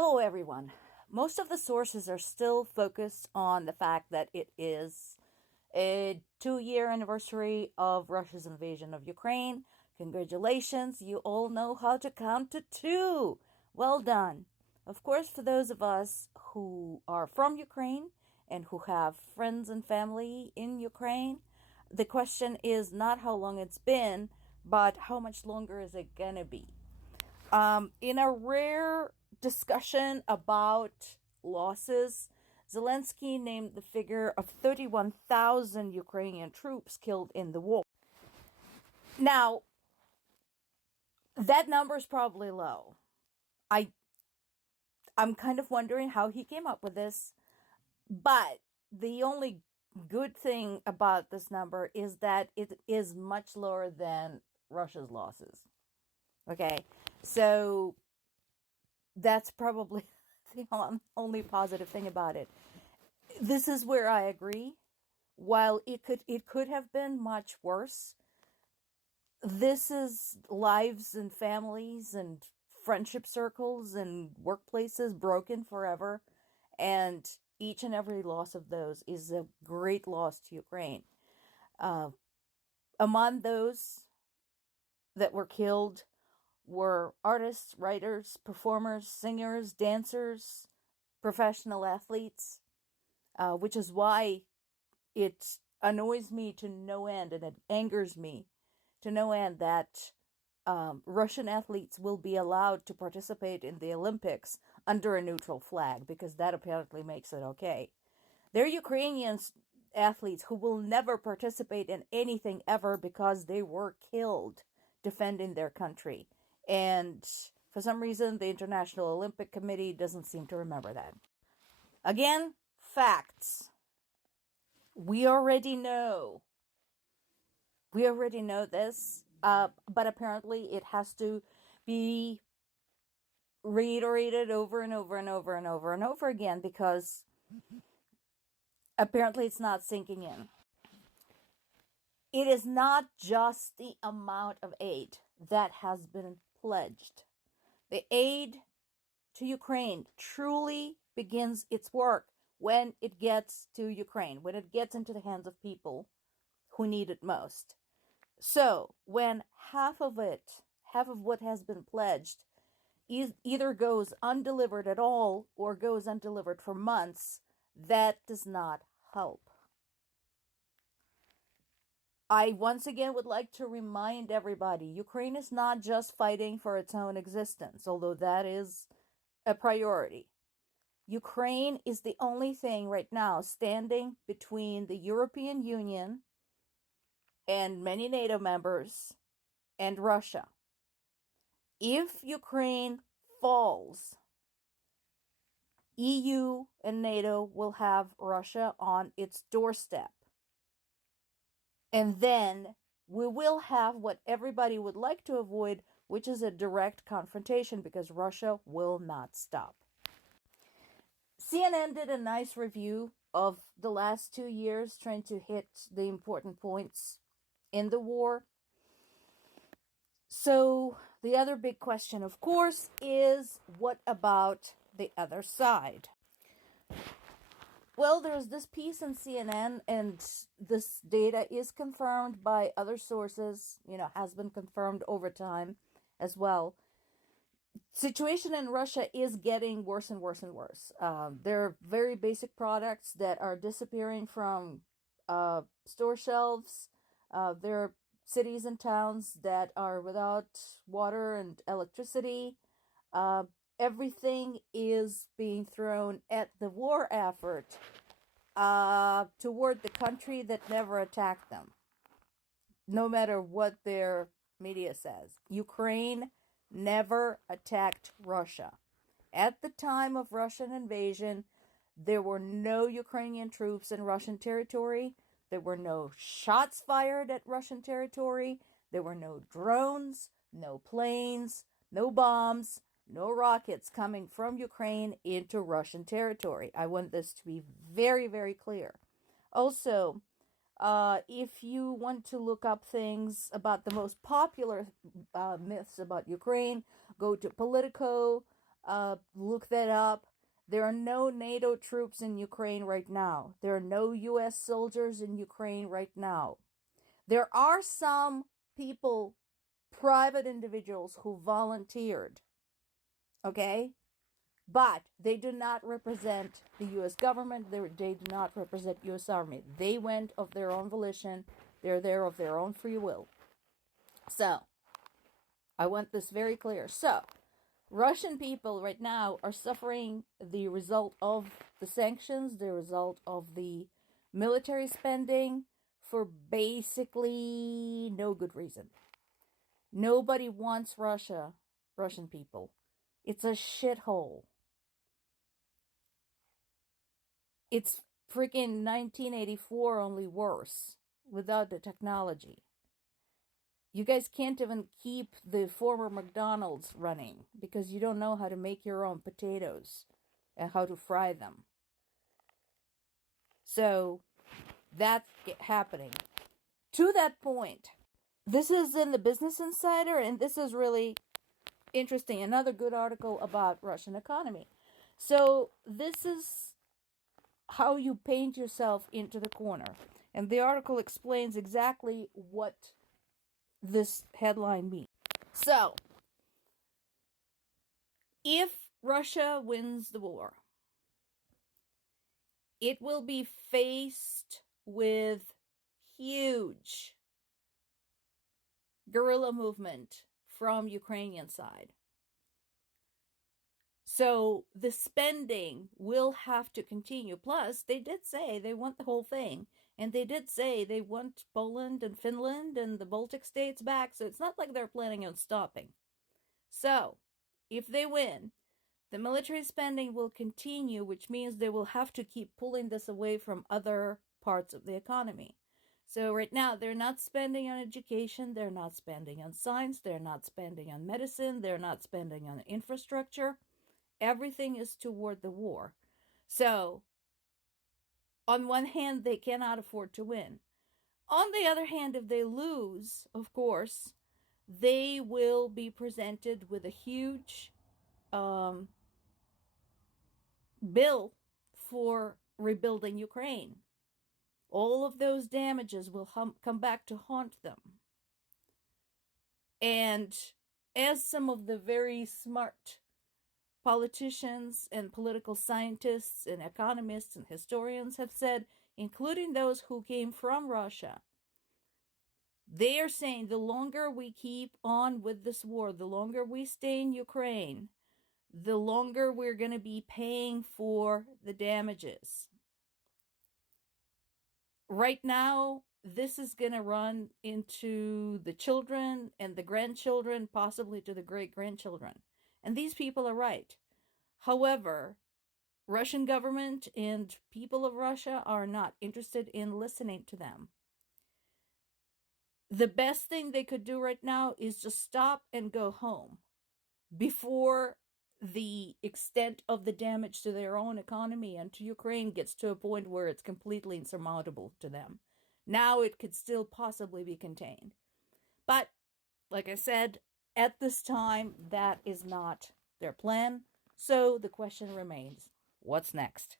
Hello, everyone. Most of the sources are still focused on the fact that it is a 2-year anniversary of Russia's invasion of Ukraine. Congratulations, you all know how to count to two. Well done. Of course, for those of us who are from Ukraine and who have friends and family in Ukraine, the question is not how long it's been, but how much longer is it gonna be? In a rare discussion about losses, Zelensky named the figure of 31,000 Ukrainian troops killed in the war. Now, that number is probably low. I'm kind of wondering how he came up with this, but the only good thing about this number is that it is much lower than Russia's losses. Okay, so that's probably the only positive thing about it. This is where I agree. While it could have been much worse, this is lives and families and friendship circles and workplaces broken forever, and each and every loss of those is a great loss to Ukraine. Among those that were killed were artists, writers, performers, singers, dancers, professional athletes, which is why it annoys me to no end and it angers me to no end that Russian athletes will be allowed to participate in the Olympics under a neutral flag, because that apparently makes it okay. They're Ukrainian athletes who will never participate in anything ever because they were killed defending their country. And for some reason, the International Olympic Committee doesn't seem to remember that. Again, facts. We already know. We already know this, but apparently it has to be reiterated over and over and over and over and over again, because apparently it's not sinking in. It is not just the amount of aid that has been pledged. The aid to Ukraine truly begins its work when it gets to Ukraine, when it gets into the hands of people who need it most. So when half of what has been pledged, either goes undelivered at all or goes undelivered for months, that does not help. I once again would like to remind everybody, Ukraine is not just fighting for its own existence, although that is a priority. Ukraine is the only thing right now standing between the European Union and many NATO members and Russia. If Ukraine falls, EU and NATO will have Russia on its doorstep. And then we will have what everybody would like to avoid, which is a direct confrontation, because Russia will not stop. CNN did a nice review of the last 2 years, trying to hit the important points in the war. So the other big question, of course, is what about the other side? Well, there's this piece in CNN, and this data is confirmed by other sources, has been confirmed over time as well. Situation in Russia is getting worse and worse and worse. There are very basic products that are disappearing from store shelves. There are cities and towns that are without water and electricity. Everything is being thrown at the war effort toward the country that never attacked them, no matter what their media says. Ukraine never attacked Russia. At the time of Russian invasion, there were no Ukrainian troops in Russian territory. There were no shots fired at Russian territory. There were no drones, no planes, no bombs, no rockets coming from Ukraine into Russian territory. I want this to be very, very clear. Also, if you want to look up things about the most popular myths about Ukraine, go to Politico, Look that up. There are no NATO troops in Ukraine right now. There are no US soldiers in Ukraine right now. There are some people, private individuals who volunteered, okay? But they do not represent the US government. They do not represent US Army. They went of their own volition. They're there of their own free will. So, I want this very clear. So, Russian people right now are suffering the result of the sanctions, the result of the military spending for basically no good reason. Nobody wants Russia, Russian people. It's a shithole. It's freaking 1984, only worse, without the technology. You guys can't even keep the former McDonald's running because you don't know how to make your own potatoes and how to fry them. So that's happening. To that point, this is in the Business Insider, and this is really interesting. Another good article about Russian economy. So this is how you paint yourself into the corner. And the article explains exactly what this headline means. So, if Russia wins the war, it will be faced with huge guerrilla movement from Ukrainian side. So the spending will have to continue. Plus, they did say they want the whole thing. And they did say they want Poland and Finland and the Baltic states back. So it's not like they're planning on stopping. So, if they win, the military spending will continue, which means they will have to keep pulling this away from other parts of the economy. So right now, they're not spending on education, they're not spending on science, they're not spending on medicine, they're not spending on infrastructure. Everything is toward the war. So, on one hand, they cannot afford to win. On the other hand, if they lose, of course, they will be presented with a huge bill for rebuilding Ukraine. All of those damages will come back to haunt them. And as some of the very smart politicians and political scientists and economists and historians have said, including those who came from Russia, they are saying the longer we keep on with this war, the longer we stay in Ukraine, the longer we're going to be paying for the damages. Right now, this is going to run into the children and the grandchildren, possibly to the great-grandchildren. And these people are right. However, Russian government and people of Russia are not interested in listening to them. The best thing they could do right now is just stop and go home before the extent of the damage to their own economy and to Ukraine gets to a point where it's completely insurmountable to them. Now it could still possibly be contained. But, like I said, at this time, that is not their plan. So the question remains, what's next?